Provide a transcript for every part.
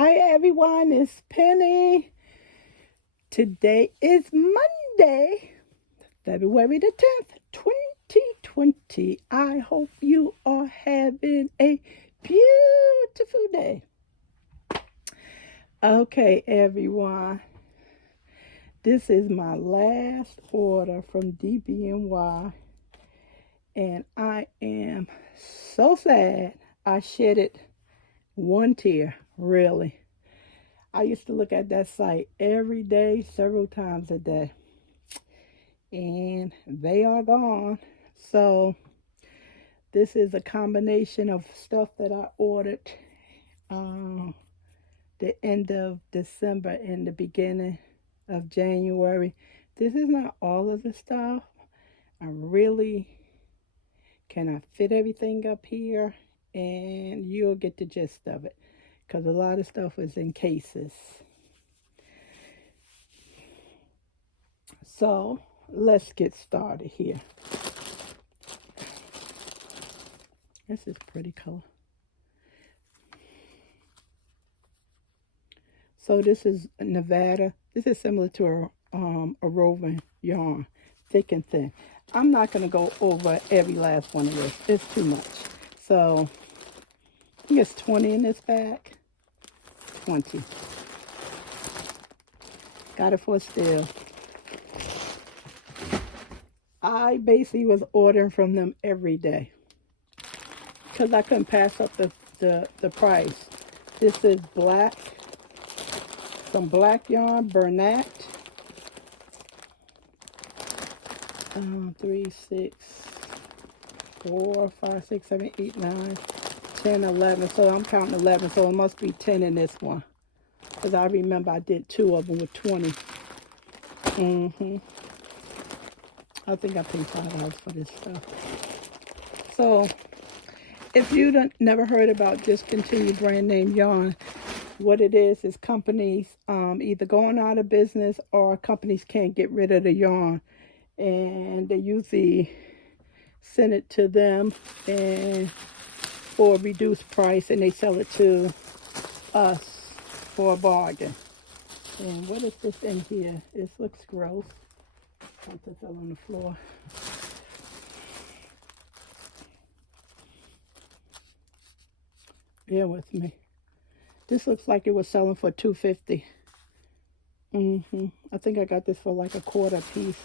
Hi everyone, it's Penny. Today is Monday, February the 10th, 2020. I hope you are having a beautiful day. Okay, everyone. This is my last order from DBNY, and I am so sad I shedded one tear, really. I used to look at that site every day, several times a day, and they are gone. So this is a combination of stuff that I ordered the end of December and the beginning of January. This is not all of the stuff. I really cannot fit everything up here, and you'll get the gist of it because a lot of stuff is in cases. So let's get started here. This is pretty color. So this is Nevada. This is similar to a roving yarn, thick and thin. I'm not going to go over every last one of this. It's too much. So I think it's 20 in this bag. 20. Got it for a steal. I basically was ordering from them every day because I couldn't pass up the price. This is black, some black yarn, Bernat. 3, 6, 4, 5, 6, 7, 8, 9, 10, 11. So I'm counting 11. So it must be 10 in this one because I remember I did 2 of them with 20. I think I paid $5 for this stuff. So if you never heard about discontinued brand name yarn, what it is companies either going out of business or companies can't get rid of the yarn, and they usually send it to them and for a reduced price, and they sell it to us for a bargain. And what is this in here? This looks gross. Something fell on the floor. Bear with me. This looks like it was selling for $2.50. I think I got this for like a quarter piece.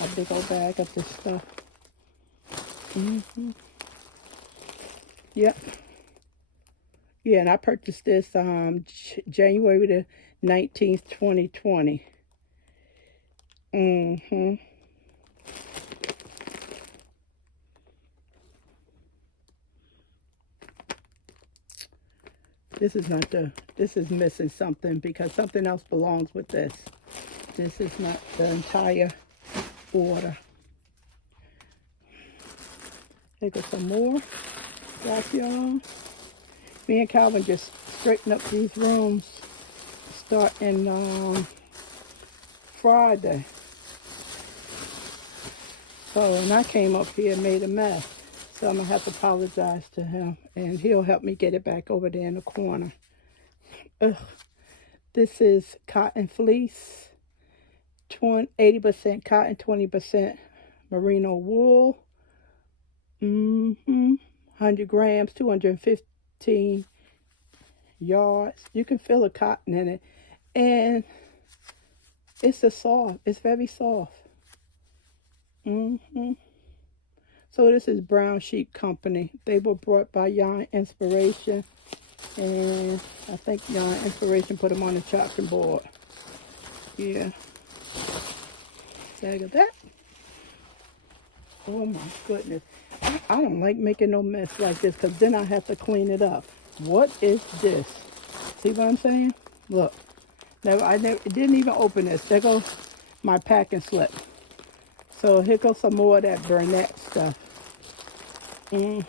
A big old bag of this stuff. Yep. Yeah, and I purchased this January the 19th, 2020. This is not this is missing something because something else belongs with this. This is not the entire order. Here goes some more black yarn. Me and Calvin just straightened up these rooms starting Friday. So when I came up here, made a mess. So I'm going to have to apologize to him, and he'll help me get it back over there in the corner. This is cotton fleece, 80% cotton, 20% merino wool. 100 grams, 215 yards. You can feel the cotton in it. And it's very soft. So this is Brown Sheep Company. They were brought by Yarn Inspiration, and I think Yarn Inspiration put them on the chopping board. Yeah. Tag of that. Oh my goodness. I don't like making no mess like this because then I have to clean it up. What is this? See what I'm saying? Look. I didn't even open this. There goes my packing slip. So here goes some more of that Bernat stuff. So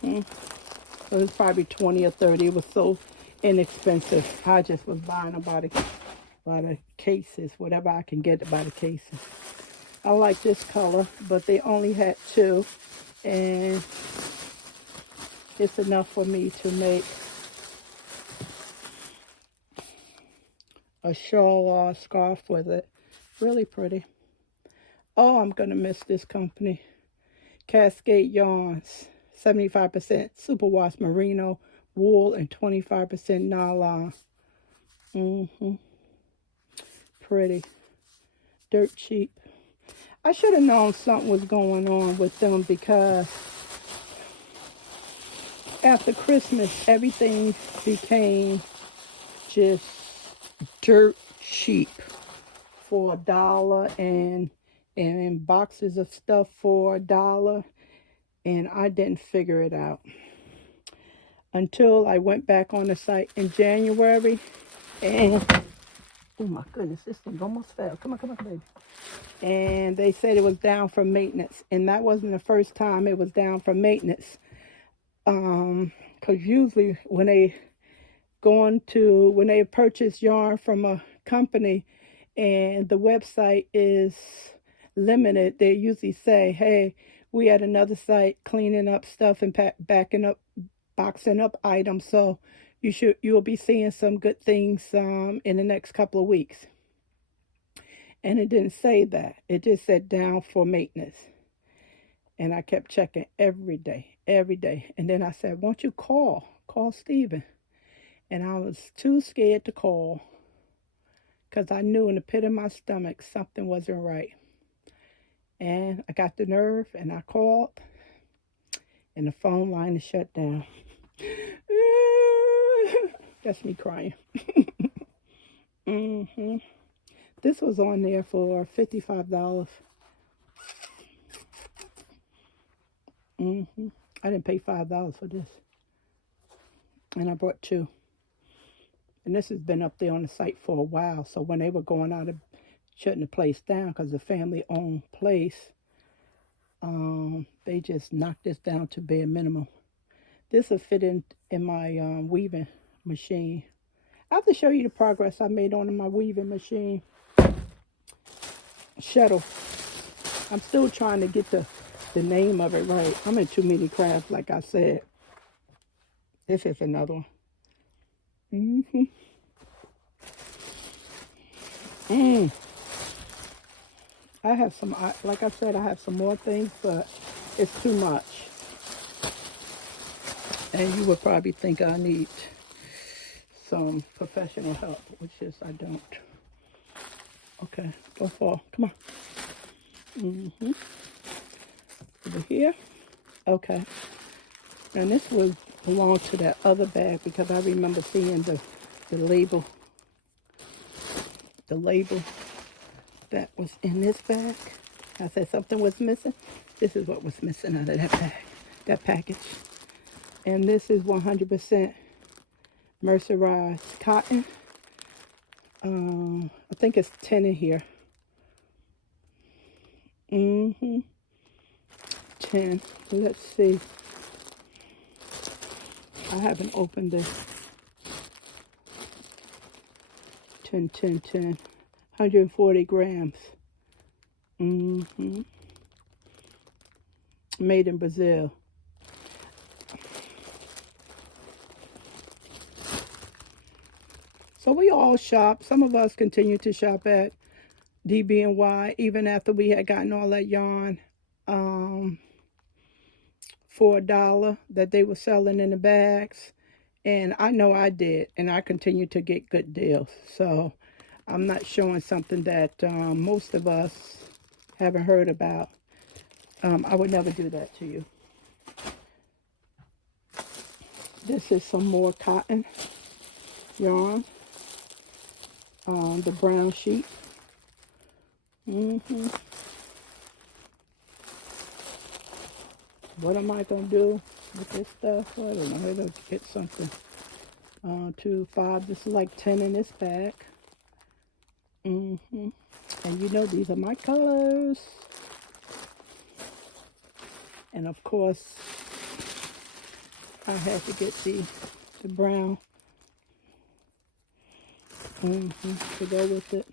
it's probably 20 or 30. It was so inexpensive. I just was buying them by the cases, whatever I can get by the cases. I like this color, but they only had 2, and it's enough for me to make a shawl or a scarf with it. Really pretty. Oh, I'm going to miss this company. Cascade Yarns, 75% superwash merino wool and 25% nylon. Pretty. Dirt cheap. I should have known something was going on with them because after Christmas, everything became just dirt cheap for $1 and boxes of stuff for $1, and I didn't figure it out until I went back on the site in January, and oh my goodness, this thing almost fell. Come on, baby. And they said it was down for maintenance, and that wasn't the first time it was down for maintenance. Because usually when they purchase yarn from a company and the website is limited, they usually say, hey, we at another site cleaning up stuff and boxing up items, so you'll be seeing some good things in the next couple of weeks. And it didn't say that. It just said down for maintenance. And I kept checking every day. And then I said, won't you call Steven? And I was too scared to call because I knew in the pit of my stomach something wasn't right. And I got the nerve and I called, and the phone line is shut down. That's me crying. This was on there for $55. I didn't pay $5 for this. And I bought 2. And this has been up there on the site for a while. So when they were going out of shutting the place down, because the family-owned place, they just knocked this down to bare minimum. This will fit in my weaving machine. I have to show you the progress I made on my weaving machine. Shuttle. I'm still trying to get the name of it right. I'm in too many crafts, like I said. This is another one. I have some, like I said, I have some more things, but it's too much. And you would probably think I need some professional help, which is I don't. Okay, don't fall. Come on. Over here. Okay. And this would belong to that other bag because I remember seeing the label. The label that was in this bag. I said something was missing. This is what was missing out of that bag, that package. And this is 100% mercerized cotton. I think it's 10 in here. 10. Let's see. I haven't opened this. 10. 140 grams. Made in Brazil. So we all shop. Some of us continue to shop at DBNY even after we had gotten all that yarn for $1 that they were selling in the bags. And I know I did, and I continue to get good deals. So I'm not showing something that most of us haven't heard about. I would never do that to you. This is some more cotton yarn. The brown sheet. What am I going to do with this stuff? I don't know. I got to get something. 2, 5. This is like 10 in this bag. And you know these are my colors. And of course, I had to get the brown to go with it.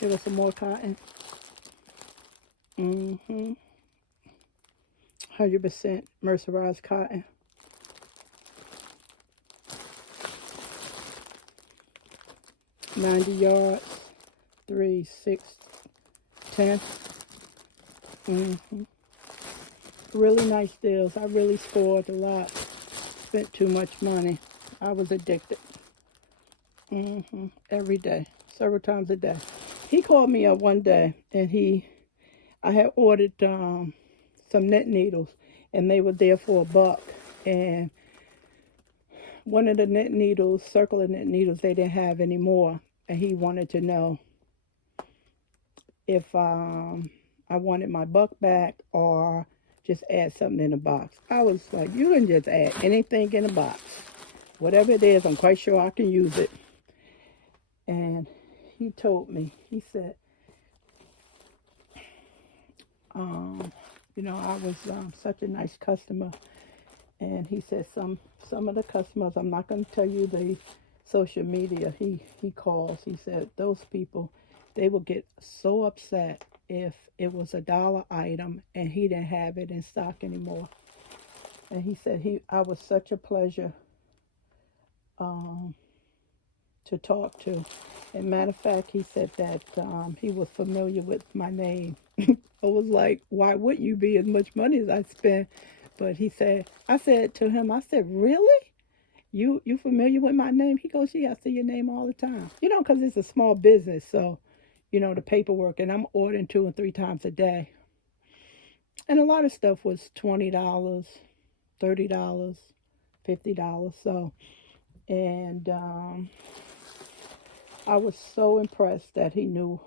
Give us some more cotton. 100% mercerized cotton. 90 yards, 3, 6, 10. Really nice deals. I really scored a lot. Spent too much money. I was addicted. Every day, several times a day. He called me up one day, and I had ordered some knit needles, and they were there for $1. And one of the knit needles, circular knit needles, they didn't have anymore, and he wanted to know if I wanted my buck back or just add something in the box. I was like, you can just add anything in the box. Whatever it is, I'm quite sure I can use it. And he told me, he said, you know, I was such a nice customer. And he said some of the customers, I'm not going to tell you the social media he calls. He said those people, they will get so upset if it was a $1 item and he didn't have it in stock anymore. And he said I was such a pleasure to talk to. And matter of fact, he said that he was familiar with my name. I was like, why wouldn't you be, as much money as I spent? But he said, I said to him, I said, really? You familiar with my name? He goes, yeah, I see your name all the time. You know, because it's a small business, so, you know, the paperwork, and I'm ordering 2 and 3 times a day. And a lot of stuff was $20, $30, $50. So, and I was so impressed that he knew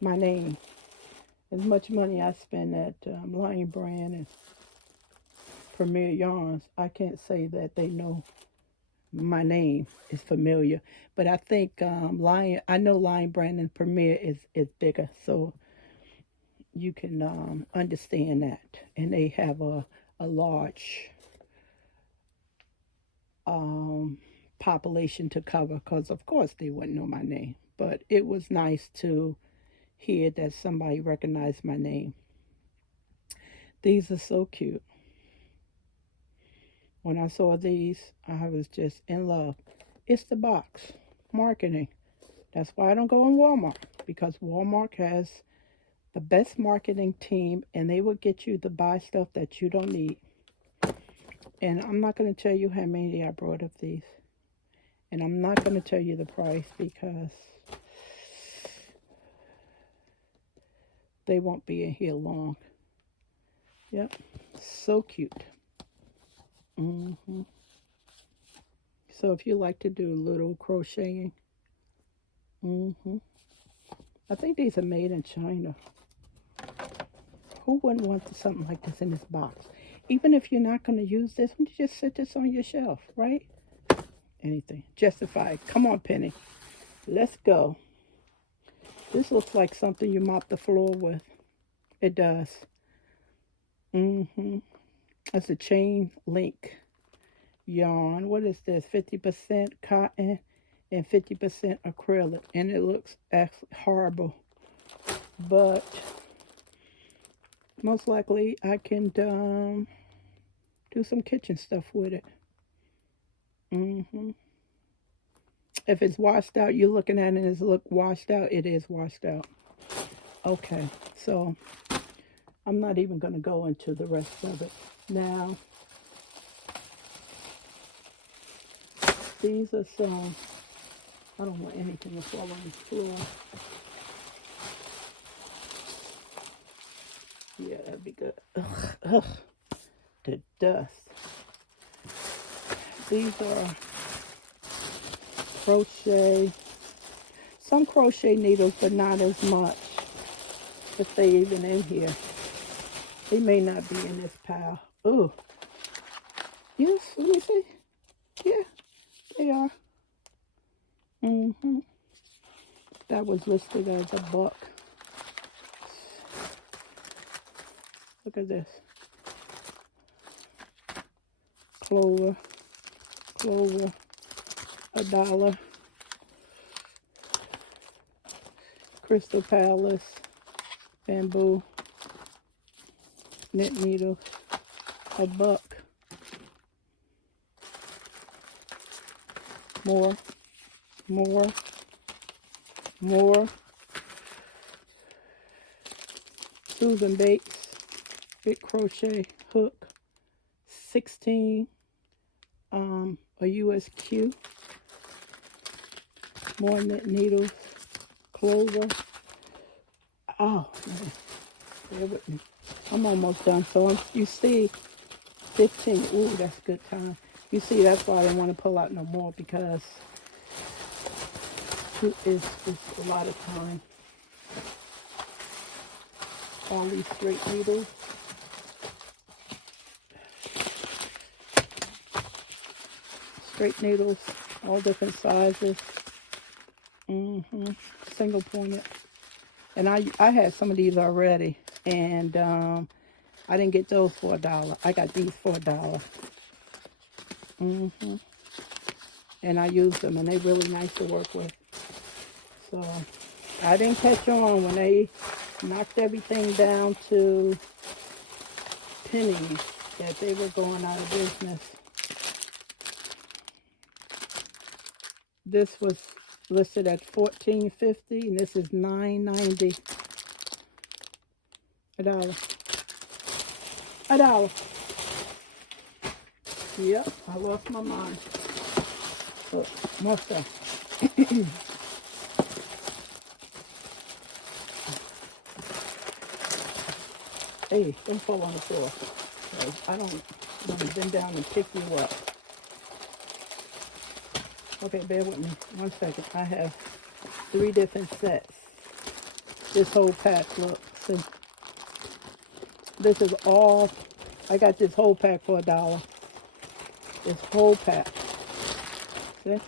my name. As much money I spend at Lion Brand and Premier Yarns, I can't say that they know my name is familiar. But I think I know Lion Brand and Premier is bigger, so you can understand that. And they have a large population to cover, because of course they wouldn't know my name. But it was nice to hear that somebody recognized my name. These are so cute. When I saw these, I was just in love. It's the box marketing. That's why I don't go in Walmart, because Walmart has the best marketing team, and they will get you to buy stuff that you don't need. And I'm not going to tell you how many I brought of these. And I'm not going to tell you the price, because they won't be in here long. Yep, so cute. So if you like to do little crocheting, I think these are made in China. Who wouldn't want something like this in this box? Even if you're not going to use this, you just sit this on your shelf, right? Anything. Justified. Come on, Penny. Let's go. This looks like something you mop the floor with. It does. That's a chain link yarn. What is this? 50% cotton and 50% acrylic. And it looks actually horrible. But most likely I can do some kitchen stuff with it. If it's washed out, you're looking at it and it's washed out, it is washed out. Okay, so I'm not even going to go into the rest of it. Now, these are some, I don't want anything to fall on the floor. Yeah, that'd be good. Ugh. The dust. These are crochet, some crochet needles, but not as much, if they even in here. They may not be in this pile. Oh, yes, let me see. Yeah, they are. That was listed as $1. Look at this. Clover, $1. Crystal Palace, bamboo, knit needles, $1. More, More Susan Bates big crochet hook, 16 a USQ. More knit needles, clover. Oh man, bear with me. I'm almost done. So you see 15. Ooh, that's a good time. You see, that's why I didn't want to pull out no more, because it's a lot of time. All these straight needles. Straight needles, all different sizes. Single pointed. And I had some of these already, and I didn't get those for $1. I got these for $1. And I used them, and they're really nice to work with. So I didn't catch on when they knocked everything down to pennies that they were going out of business. This was listed at $14.50, and this is $9.90. $1. $1. Yep, I lost my mind. Look, more stuff. Hey, don't fall on the floor. I don't want to bend down and pick you up. Okay, bear with me 1 second. I have 3 different sets. This whole pack, look, see. This is all, I got this whole pack for $1. This whole pack. See?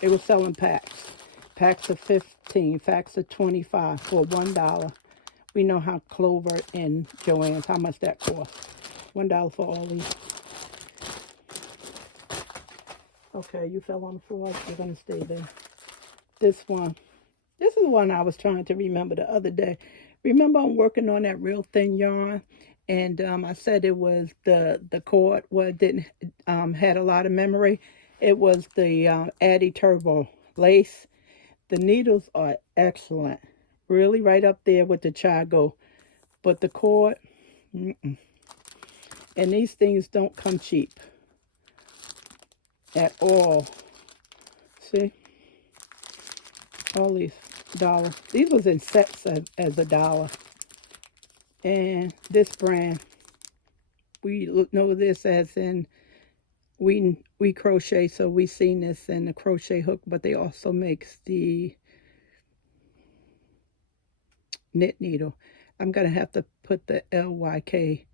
They were selling packs. Packs of 15, packs of 25 for $1. We know how Clover and Joann's, how much that costs. $1 for all these. Okay, you fell on the floor. You're going to stay there. This one. This is one I was trying to remember the other day. Remember, I'm working on that real thin yarn, and I said it was the cord where it didn't had a lot of memory. It was the Addy Turbo lace. The needles are excellent, really right up there with the Chigo, but the cord, and these things don't come cheap at all. See, all these $1. These was in sets as $1. And this brand, we know this as in we crochet, so we seen this in the crochet hook, but they also makes the knit needle. I'm gonna have to put the LYKKE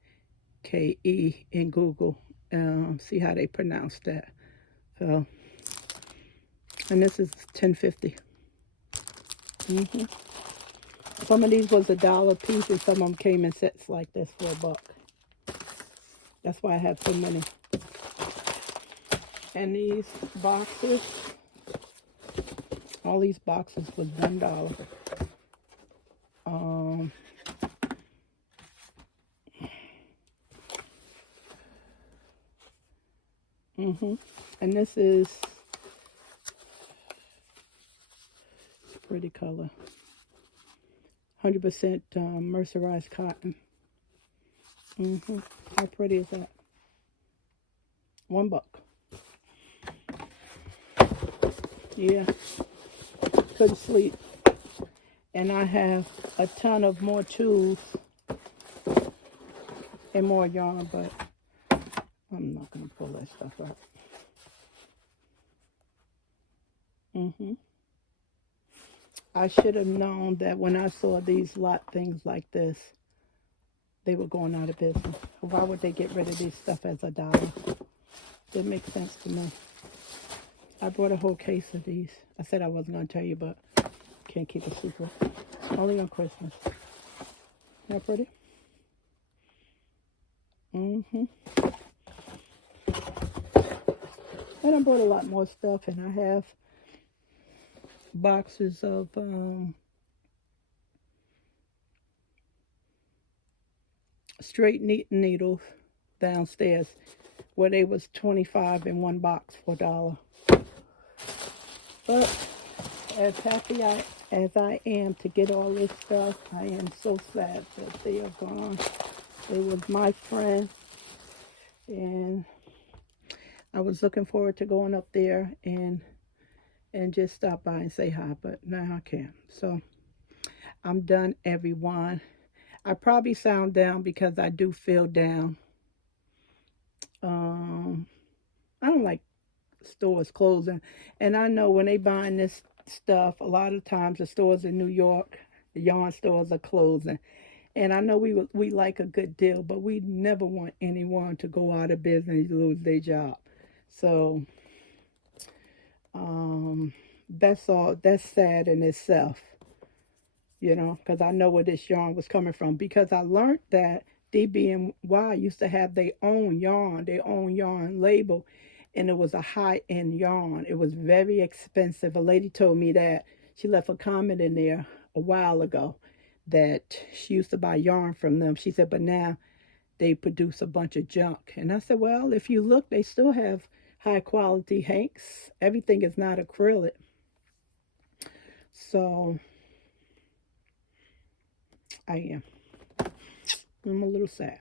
in Google, see how they pronounce that. So, and this is $10.50. Some of these was $1 a piece, and some of them came in sets like this for $1. That's why I have so many. And these boxes, all these boxes was $1. And this is pretty color. 100% mercerized cotton. How pretty is that? $1. Yeah, couldn't sleep. And I have a ton of more tools and more yarn, but I'm not gonna pull that stuff out. I should have known that when I saw these lot things like this, they were going out of business. Why would they get rid of these stuff as $1? Didn't make sense to me. I brought a whole case of these. I said I wasn't going to tell you, but can't keep a secret. Only on Christmas. Isn't that pretty? And I brought a lot more stuff, and I have boxes of straight needles downstairs, where they was 25 in one box for $1. But as happy as I am to get all this stuff. I am so sad that they are gone. They was my friend, and I was looking forward to going up there and just stop by and say hi, but now I can't. So I'm done, everyone. I probably sound down because I do feel down. Um, I don't like stores closing, and I know when they buying this stuff, a lot of times the stores in New York, the yarn stores are closing. And I know we like a good deal, but we never want anyone to go out of business, lose their job. So that's all. That's sad in itself, you know, because I know where this yarn was coming from. Because I learned that DBNY used to have their own yarn label, and it was a high-end yarn. It was very expensive. A lady told me that. She left a comment in there a while ago that she used to buy yarn from them. She said, but now they produce a bunch of junk. And I said, well, if you look, they still have high quality hanks. Everything is not acrylic. So I'm a little sad.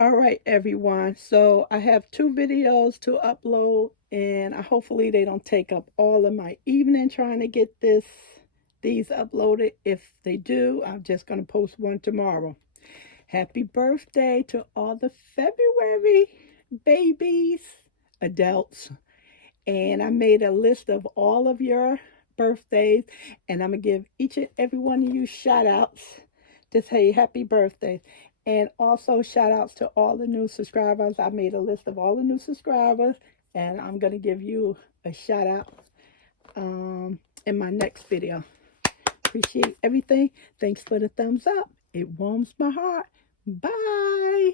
All right, everyone. So I have 2 videos to upload, and hopefully they don't take up all of my evening trying to get these uploaded. If they do, I'm just going to post one tomorrow. Happy birthday to all the February babies, adults. And I made a list of all of your birthdays, and I'm going to give each and every one of you shout outs to say happy birthday. And also shout outs to all the new subscribers. I made a list of all the new subscribers, and I'm going to give you a shout out in my next video. Appreciate everything. Thanks for the thumbs up. It warms my heart. Bye.